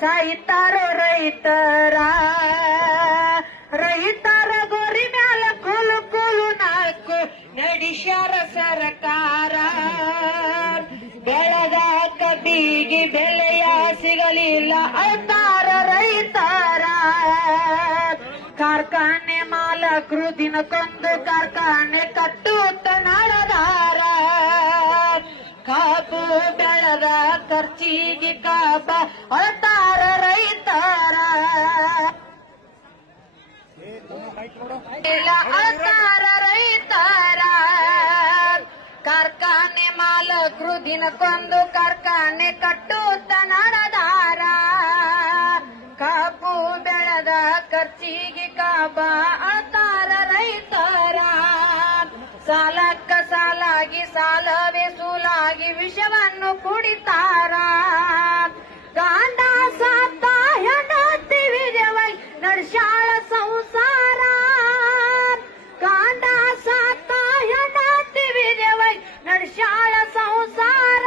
ಸಾಯ್ತಾರೋ ರೈತರ ರೈತರ ಗೋರಿ ಮ್ಯಾಲ ಕೂಲು ಕೂಲು ನಾಲ್ಕು ನಡೆಸ್ಯಾರ ಸರ್ಕಾರ. ಬೆಳೆದ ಕಬ್ಬಿಗೆ ಬೆಲೆಯ ಸಿಗಲಿಲ್ಲ ಅಳ್ತಾರ ರೈತರ. ಕಾರ್ಖಾನೆ ಮಾಲಕರು ದಿನಕ್ಕೊಂದು ಕಾರ್ಖಾನೆ ಕಟ್ಟುತ್ತ ನಡೆದಾರ. ಕಾಬು ಬೆಳೆದ ಖರ್ಚಿಗೆ ಕಾಬ ಅಳ್ತಾರ ರೈತರ. ಅಳ್ತಾರ ರೈತರ. ಕಾರ್ಖಾನೆ ಮಾಲಕರು ದಿನಕ್ಕೊಂದು ಕಾರ್ಖಾನೆ ಕಟ್ಟುತ್ತ ನಡೆದಾರ. ಕಾಬು ಬೆಳೆದ ಖರ್ಚಿಗೆ ಕಾಬ ಅಳ್ತಾರ ರೈತರ. ಸಾಲಕ್ಕ ಸಾಲಾಗಿ ಸಾಲವೇ ಸೂಲಾಗಿ ವಿಷವನ್ನು ಕುಡಿತಾರ. ಗಾಂಡ ಸಾತ ಹೆಂಡತಿ ವಿಜಯವಾಗಿ ನಡ್ಸ್ಯಾಳ ಸಂಸಾರ. ಗಾಂಡ ಸಾತ ಹೆಂಡತಿ ವಿಜಯವಾಗಿ ನಡ್ಸ್ಯಾಳ ಸಂಸಾರ.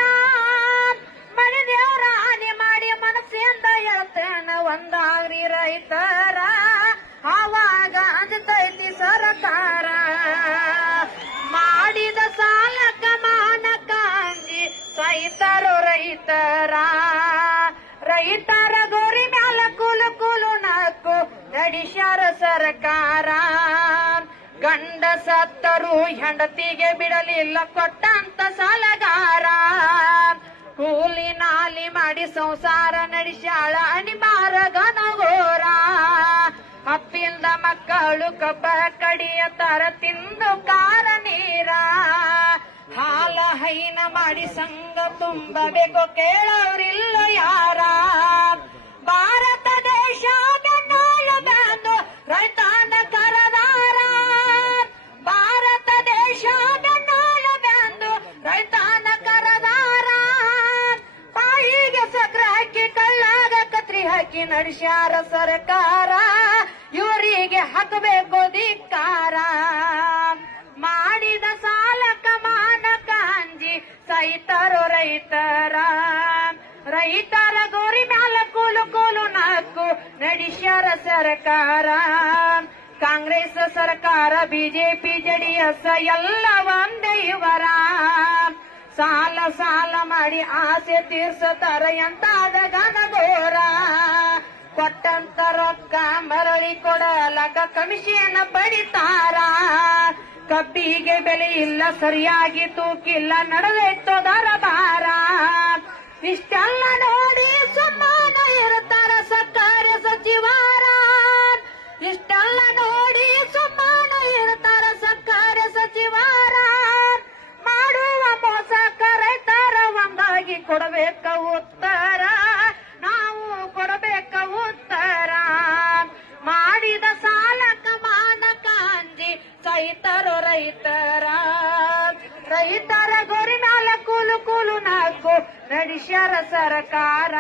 ಮನೆ ದೇವರ ಹಾನಿ ಮಾಡಿ ಮನಸ್ಸಿಂದ ಹೇಳ್ತೇನ ಒಂದಾಗ್ರಿ ರೈತರ. ಆವಾಗ ಅಂಜತೈತಿ ಸರ್ಕಾರ. ಮಾಡಿದ ಸಾಲಕ ಮಾನಕ ಅಂಜಿ ಸಾಯ್ತಾರೋ ರೈತರ. ರೈತರ ಗೋರಿ ಮ್ಯಾಲ ಕೂಲು ಕೂಲು ನಾಲ್ಕು ನಡೆಸ್ಯಾರ ಸರ್ಕಾರ. ಗಂಡ ಸತ್ತರು ಹೆಂಡತಿಗೆ ಬಿಡಲಿಲ್ಲ ಕೊಟ್ಟಂತ ಸಾಲಗಾರ. ಕೂಲಿ ನಾಲಿ ಮಾಡಿ ಸಂಸಾರ ನಡೆಸ್ಯಾಳ ಅನಿಮಾರ ಗನಗೋರ. ಅಪ್ಪಿಲ್ದ ಮಕ್ಕಳು ಕಬ್ಬ ಕಡಿಯತಾರ ತಿಂದು ಕಾರ ನೀರ. ಹಾಲ ಹೈನ ಮಾಡಿ ಸಂಘ ತುಂಬಬೇಕು ಕೇಳೋರಿಲ್ಲ ಯಾರ. ಭಾರತ ದೇಶ ಬೆನ್ನಾಳು ಬಂದು ರೈತಾನ ಕರದಾರ. ಭಾರತ ದೇಶ ಬೆನ್ನಾಳು ಬಂದು ರೈತಾನ ಕರದಾರ. ಬಾಯಿಗೆ ಸಕ್ರೆ ಹಾಕಿ ಕಳ್ಳಾಗ ಕತ್ರಿ ಹಾಕಿ ನಡೆಸ್ಯಾರ ಸರ್ಕಾರ. ಇವರಿಗೆ ಹಾಕಬೇಕು ಧಿಕ್ಕಾರ. ಮಾಡಿದ ಸಾಲಕ ಮಾನಕ ಅಂಜಿ ಸಾಯ್ತಾರೋ ರೈತರ. ರೈತರ ಗೋರಿ ಮ್ಯಾಲ ಕೂಲು ಕೂಲು ನಾಲ್ಕು ನಡೆಸ್ಯಾರ ಸರ್ಕಾರ. ಕಾಂಗ್ರೆಸ್ ಸರ್ಕಾರ ಬಿಜೆಪಿ ಜೆಡಿಎಸ್ ಎಲ್ಲ ಒಂದೇ ಇವರ. ಸಾಲ ಸಾಲ ಮಾಡಿ ಆಸೆ ತೀರ್ಸತಾರ ಎಂತಾದ ಗನಗೋರ. ಕೊಟ್ಟಂತ ರೊಕ್ಕ ಮರಳಿ ಕೊಡಲಕ ಕಮಿಷನ್ ಪಡಿತಾರ. ಕಬ್ಬಿಗೆ ಬೆಲೆ ಇಲ್ಲ ಸರಿಯಾಗಿ ತೂಕಿಲ್ಲ ನಡೆದೈತೋ ದರಬಾರ. ಇಷ್ಟೆಲ್ಲ ನೋಡಿ ಸುಮ್ಮನ ಇರ್ತಾರ ಸರ್ಕಾರಿ ಸಚಿವರ. ಇಷ್ಟೆಲ್ಲ ನೋಡಿ ಸುಮ್ಮನ ಇರ್ತಾರ ಸರ್ಕಾರಿ ಸಚಿವರ. ಮಾಡುವ ಮೋಸಕ ರೈತರ ಒಂದಾಗಿ ಕೊಡಬೇಕ ಉತ್ತರ. ನಾವು ಕೊಡಬೇಕ ಉತ್ತರ. ಮಾಡಿದ ಸಾಲಕ ಮಾನಕ ಅಂಜಿ ಸಾಯ್ತಾರೋ ರೈತರ. ರೈತರ ಗೋರಿ ಮ್ಯಾಲ ಕೂಲು ಕೂಲು ನಾಲ್ಕು ನಡೆಸ್ಯಾರ ಸರ್ಕಾರ.